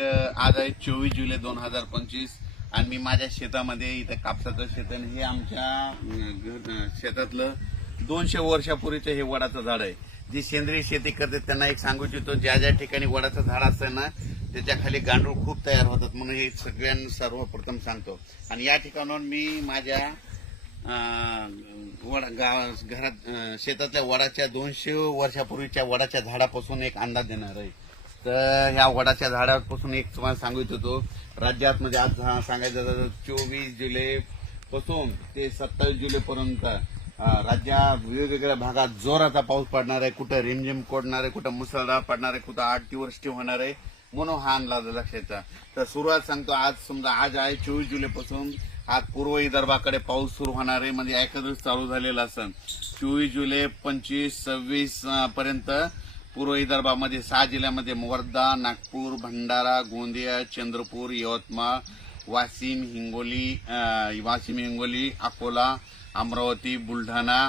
आज आहे चोवीस जुलै दोन हजार पंचवीस आणि मी माझ्या शेतामध्ये इथं कापसाचं शेत आणि हे आमच्या शेतातलं दोनशे वर्षापूर्वीचं हे वडाचं झाड आहे. जी सेंद्रिय शेती करते त्यांना एक सांगू इच्छितो ज्या ज्या ठिकाणी वडाचं झाड असतं ना त्याच्याखाली गांडूळ खूप तयार होतात म्हणून हे सगळ्यांना सर्वप्रथम सांगतो. आणि या ठिकाणावर मी माझ्या वडा गाव घरात शेतातल्या वडाच्या दोनशे वर्षापूर्वीच्या वडाच्या झाडापासून एक अंदाज देणार आहे. तर ह्या वडाच्या झाडापासून एक तुम्हाला सांगू इच्छितो राज्यात म्हणजे आज सांगायचं तर चोवीस जुलै पासून ते सत्तावीस जुलै पर्यंत राज्यात वेगवेगळ्या भागात जोराचा पाऊस पडणार आहे. कुठं रिमझिम कोडणार आहे कुठं मुसळधार पडणार आहे कुठं अतिवृष्टी होणार आहे म्हणून हा अंदाज लक्षाचा. तर सुरुवात सांगतो आज समजा आज आहे चोवीस जुलै पासून आज पूर्व विदर्भाकडे पाऊस सुरू होणार आहे. म्हणजे एका दिवस चालू झालेला असन. चोवीस जुलै पंचवीस सव्वीस पर्यंत पूर्व विदर्भामध्ये सहा जिल्ह्यामध्ये वर्धा नागपूर भंडारा गोंदिया चंद्रपूर यवतमाळ वाशिम हिंगोली वाशिम हिंगोली अकोला अमरावती बुलढाणा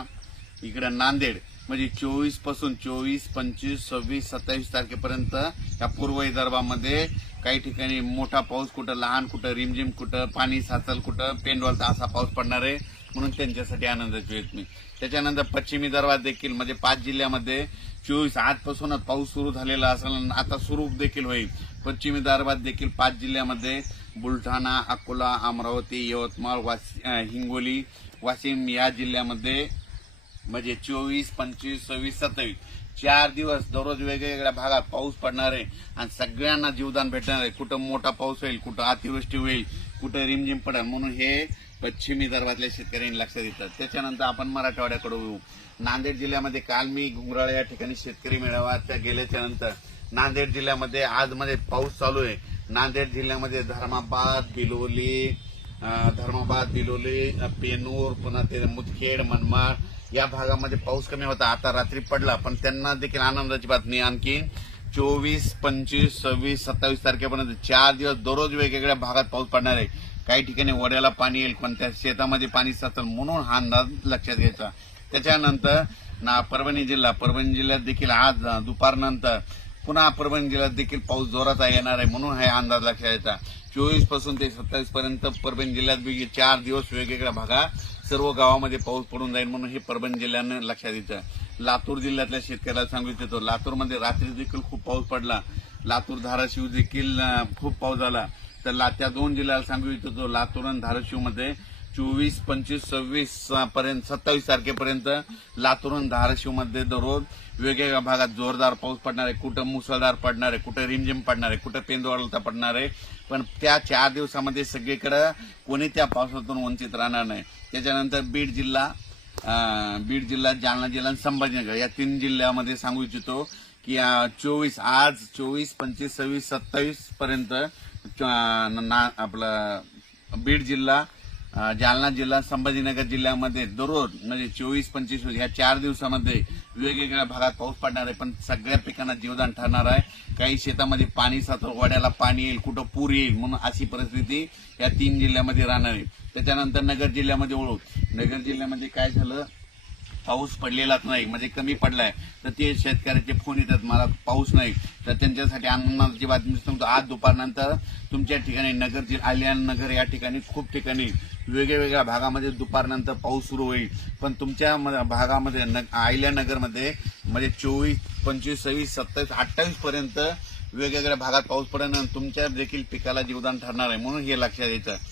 इकडे नांदेड. म्हणजे चोवीसपासून चोवीस पंचवीस सव्वीस सत्तावीस तारखेपर्यंत या पूर्व विदर्भामध्ये काही ठिकाणी मोठा पाऊस कुठं लहान कुठं रिमझिम कुठं पाणी साचल कुठं पेंडवालचा असा पाऊस पडणार आहे म्हणून त्यांच्यासाठी आनंदाची वेळ मी. त्याच्यानंतर पश्चिम विदर्भात देखील म्हणजे पाच जिल्ह्यामध्ये चोवीस आजपासूनच पाऊस सुरू झालेला असेल आता सुरू देखील होईल. पश्चिम विदर्भात देखील पाच जिल्ह्यामध्ये बुलढाणा अकोला अमरावती यवतमाळ वाशी हिंगोली वाशिम या जिल्ह्यामध्ये म्हणजे चोवीस पंचवीस सव्वीस सत्तावीस. चार दिवस दररोज वेगवेगळ्या भागात पाऊस पडणार आहे आणि सगळ्यांना जीवदान भेटणार आहे. कुठं मोठा पाऊस होईल कुठं अतिवृष्टी होईल कुठं रिमझिम पडेल म्हणून हे पश्चिम विदर्भातल्या शेतकऱ्यांनी लक्षात येतात त्याच्यानंतर आपण मराठवाड्याकडे येऊ नांदेड जिल्ह्यामध्ये काल मी घुंगराळ या ठिकाणी शेतकरी मेळावा गेल्याच्यानंतर नांदेड जिल्ह्यामध्ये आजमध्ये पाऊस चालू आहे. नांदेड जिल्ह्यामध्ये धर्माबाद बिलोली धर्माबाद बिलोली पेनूर पुन्हा ते मुदखेड मनमाड या भागामध्ये पाऊस कमी होता. आता रात्री पडला पण त्यांना देखील आनंदाची बातमी आणखी चोवीस पंचवीस सव्वीस सत्तावीस तारखेपर्यंत चार दिवस दररोज वेगवेगळ्या भागात पाऊस पडणार आहे. काही ठिकाणी वड्याला पाणी येईल पण त्या शेतामध्ये पाणी साचल म्हणून हा अंदाज लक्षात घ्यायचा. त्याच्यानंतर ना परभणी जिल्हा परभणी जिल्ह्यात देखील आज दुपारनंतर पुन्हा परभणी जिल्ह्यात देखील पाऊस जोराचा येणार आहे म्हणून हा अंदाज लक्षात येतात चोवीसपासून ते सत्तावीस पर्यंत परभणी जिल्ह्यात चार दिवस वेगवेगळ्या भागात सर्व गावामध्ये पाऊस पडून जाईल म्हणून हे परभणी जिल्ह्यानं लक्षात द्यायचं लातूर जिल्ह्यातल्या शेतकऱ्याला सांगू इच्छितो लातूरमध्ये रात्री देखील खूप पाऊस पडला. लातूर धाराशिव देखील खूप पाऊस झाला. तर ला- त्या दोन जिल्ह्याला सांगू इच्छितो लातूर आणि धाराशिवमध्ये चोवीस पंचवीस सव्वीस पर्यंत सत्तावीस तारखेपर्यंत लातूर आणि धाराशिवमध्ये दररोज वेगवेगळ्या भागात जोरदार पाऊस पडणार आहे. कुठं मुसळधार पडणार आहे कुठं रिमझिम पडणार आहे कुठं पेंदवाळता पडणार आहे. पण त्या चार दिवसामध्ये सगळीकडं कोणी त्या पावसातून वंचित राहणार नाही. त्याच्यानंतर बीड जिल्हा बीड जिल्हा जालना जिल्हा आणि संभाजीनगर या तीन जिल्ह्यामध्ये सांगू इच्छितो की चोवीस आज चोवीस पंचवीस सव्वीस सत्तावीस पर्यंत ना- आपलं बीड जिल्हा जालना जिल्हा संभाजीनगर जिल्ह्यामध्ये दररोज म्हणजे चोवीस पंचवीस या चार दिवसामध्ये वेगवेगळ्या भागात पाऊस पडणार आहे पण सगळ्या पिकांना जीवदान ठरणार आहे. काही शेतामध्ये पाणी साचल वाड्याला पाणी येईल कुठं पूर येईल म्हणून अशी परिस्थिती या तीन जिल्ह्यामध्ये राहणार आहे. त्याच्यानंतर नगर जिल्ह्यामध्ये ओळख नगर जिल्ह्यामध्ये काय झालं? पाऊस पडलेलाच नाही म्हणजे कमी पडलाय. तर ते शेतकऱ्याचे फोन येतात मला पाऊस नाही. तर त्यांच्यासाठी आनंदाची बातमी सांगतो आज दुपारनंतर तुमच्या ठिकाणी नगर जिल्हा आल्यान नगर या ठिकाणी खूप ठिकाणी वेगवेगळ्या भागामध्ये दुपारनंतर पाऊस सुरू होईल. पण तुमच्या म- भागामध्ये न- आयल्या नगरमध्ये म्हणजे चोवीस पंचवीस सव्वीस सत्तावीस अठ्ठावीस पर्यंत वेगवेगळ्या भागात पाऊस पडेल आणि तुमच्या देखील पिकाला जीवदान ठरणार आहे म्हणून हे लक्षात येतं.